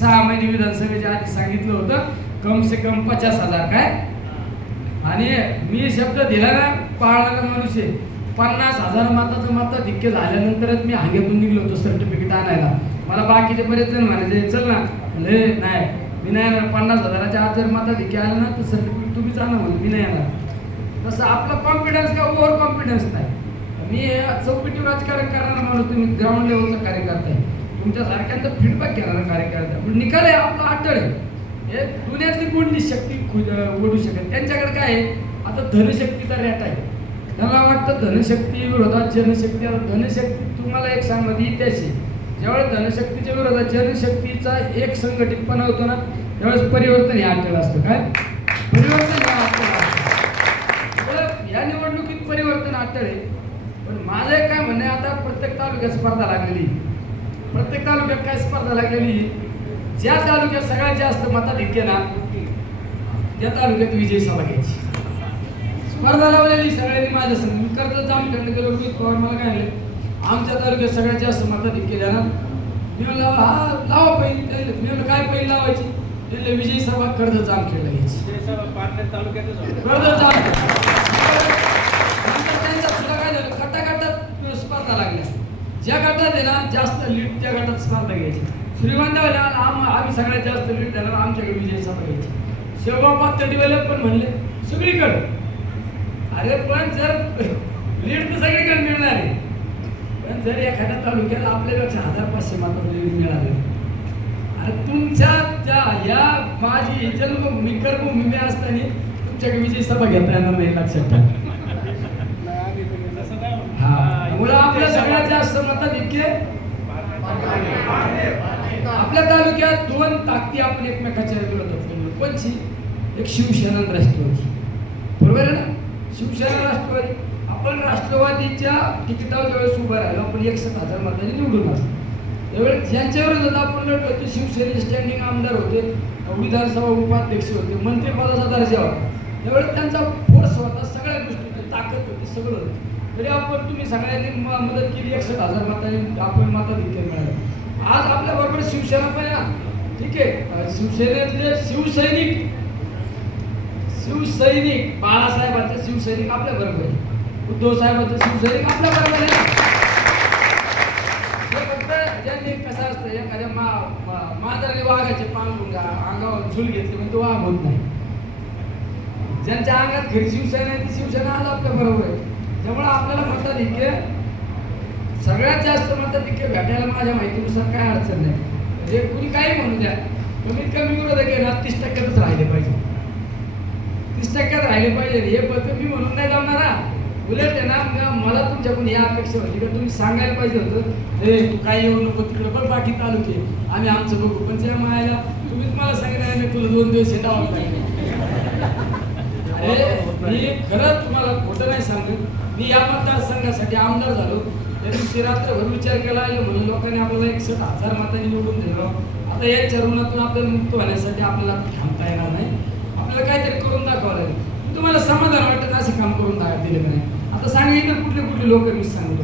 6 महिने विधानसभेच्या आधी सांगितलं होतं कम से कम 50,000 काय, आणि मी शब्द दिला ना, पाळणारा माणूस आहे. 50,000 मताचं मताधिक्य झाल्यानंतरच मी हांग्यातून निघलो होतो सर्टिफिकेट आणायला. मला बाकीचे बरेच जण म्हणायचे चल ना, नाही मी नाही येणार. 50,000च्या आत जर मताधिक्य आलं ना तर सर्टिफिकेट तुम्हीच आणा म्हणून मी नाही येणार. तसं आपला कॉन्फिडन्स का ओव्हर कॉन्फिडन्स नाही. मी चौकटी राजकारण करणारा माणूस, तुम्ही ग्राउंड लेवलचा कार्यकर्ता आहे, तुमच्यासारख्यांचा फीडबॅक घेणारा कार्यकर्ता. पण निकाल आहे आपला अटळ आहे. हे दुनियातली कोणती शक्ती ओढू शकत. त्यांच्याकडे काय आहे, आता धनशक्तीचा रेट आहे. त्यांना वाटतं धनशक्ती विरोधात जनशक्ती. आता धनशक्ती तुम्हाला एक सांगणार इतिहास आहे, ज्यावेळेस धनशक्तीच्या विरोधात जनशक्तीचा एक संघटितपणा होतो ना, त्यावेळेस परिवर्तन हे अटळ असतं. काय परिवर्तन हे अटळ असतं. या निवडणुकीत परिवर्तन अटळ आहे. पण माझं एक काय म्हणणं आहे, आता प्रत्येक तालुक्यात स्पर्धा लागलेली. प्रत्येक तालुक्यात काय स्पर्धा लागलेली, ज्या तालुक्यात सगळ्यात जास्त मताधिक्य ना त्या तालुक्यात विजयी सभा घ्यायची स्पर्धा लावलेली सगळ्यांनी. माझ्या संग मी कर्जत जामखेडला गेलो, रोहित पवार मला काय म्हणले, आमच्या तालुक्यात सगळ्यात जास्त मताधिक्य द्या ना. मी म्हणलं हा लावा पहिली. मी म्हणलं काय पहिली लावायची, त्याला विजयी सभा कर्जत जामखेडला घ्यायची. कर्जत जामखेड त्यांच्या सुद्धा काय झालं, गटागटात स्पर्धा लागल्या. ज्या गटात आहे ना जास्त लीड त्या गटात स्पर्धा घ्यायची. श्रीमंतवाल्या आम्ही सगळ्यात जास्त लीड झाल्यावर आमच्याकडे विजय सभा घ्यायची. शेवगा पातळीवाले पण म्हणले सगळीकडे. अरे पण जर लीड तर सगळीकडे मिळणार आहे, पण जर एखाद्या तालुक्याला आपल्यापेक्षा 1,500 मतांचं लीड मिळाले, आणि तुमच्या त्या या माझी जन्मभूमी कर्मभूमी असताना तुमच्याकडे विजय सभा घेता येणार नाही, लक्षात ठेवा. मुळे आपल्या सगळ्यात जास्त मताधिक्य आपल्या तालुक्यात 2 ताकदी आपण एकमेकाच्या विरोधात. कोणची, एक शिवसेना आणि राष्ट्रवादी. बरोबर आहे ना, शिवसेना राष्ट्रवादी. आपण राष्ट्रवादीच्या तिकिटावर ज्यावेळेस उभं राहिलो, आपण 61,000 मतांनी निवडून आलो. त्यावेळेस ज्यांच्या विरोधात आपण लढलो होते, शिवसेनेचे स्टँडिंग आमदार होते, विधानसभा उपाध्यक्ष होते, मंत्रिपदाचा दर्जा होता. त्यावेळेस त्यांचा फोर्स होता, सगळ्या गोष्टी ताकद होती, सगळं होतं. तरी आपण तुम्ही सगळ्यांनी मदत केली, 61,000 मतांनी आपण मताधिक्य मिळालं. आज आपल्या बरोबर शिवसेना पण आहे, ठीक आहे. शिवसेनेतले शिवसैनिक बाळासाहेबांचे शिवसैनिक आपल्या बरोबर आहे, उद्धव साहेबांचे शिवसैनिक आपल्या बरोबर आहे. फक्त ज्यांनी कसं असतं, एखाद्या मांजराने वाघाचे पांघरुण अंगावर झुल घेतली म्हणजे तो वाघ होत नाही. ज्यांच्या अंगात खरी शिवसेना आहे ती शिवसेना आज आपल्या बरोबर आहे. त्यामुळे आपल्याला मताधिक्य सगळ्यात जास्त मताधिक्य भेटायला माझ्या माहितीनुसार काय अडचण नाही. म्हणजे कुणी काही म्हणू द्या, कमीत कमी विरोधक आहे ना 30% राहिले पाहिजे. 30% राहिले पाहिजे. हे फक्त मी म्हणून नाही जमणार. उलट आहे ना, मला तुमच्याकडून या अपेक्षा होती का तुम्ही सांगायला पाहिजे होतं, हे तू काय येऊ नको तिकडे, पण बाकी तालुके आम्ही आमचं बघू. पण त्या मायाला तुम्हीच मला सांगितलं मी तुला 2 दिवस हिंडावं लागेल. अरे मी खरंच तुम्हाला खोटं नाही सांगत. मी या मतदारसंघासाठी आमदार झालो, त्या दिवशी रात्रभर विचार केला आहे म्हणून लोकांनी आपल्याला 61,000 मतांनी निवडून दिलं. आता या चरणातून आपल्याला मुक्त होण्यासाठी आपल्याला थांबता येणार नाही. आपल्याला काहीतरी करून दाखवावं लागेल. तुम्हाला समाधान वाटतं असं काम करून दिले का नाही. आता सांगा इतर कुठले कुठले लोक मी सांगतो.